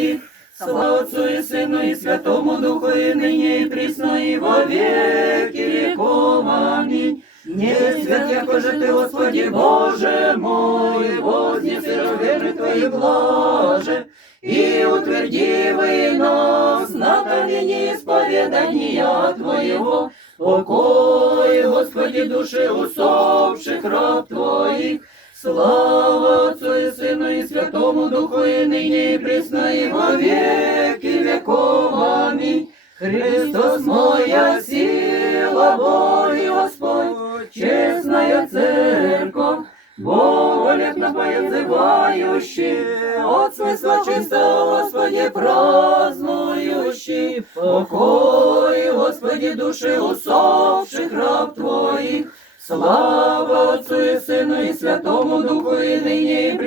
Твоих. Слава Отцу и Сыну и Святому Духу, и ныне и присно, и во веки веков. Аминь. Не свят, яко же Ты, Господи Боже мой, вознеси веры Твои блаже, и утверди вы нас на камне исповедания Твоего, покой, Господи, души усопших раб Твоих, Слава Отцу и Сыну и Святому Духу, и ныне и присно, и во веки веков. Аминь. Христос моя сила, Бой Господь, честная церковь, Боголепно поязывающий, от смысла чистого, Господи, празднующий, покой, Господи, души усопших раб Твоих, Слава Отцу и Сыну и Святому Духу, и ныне и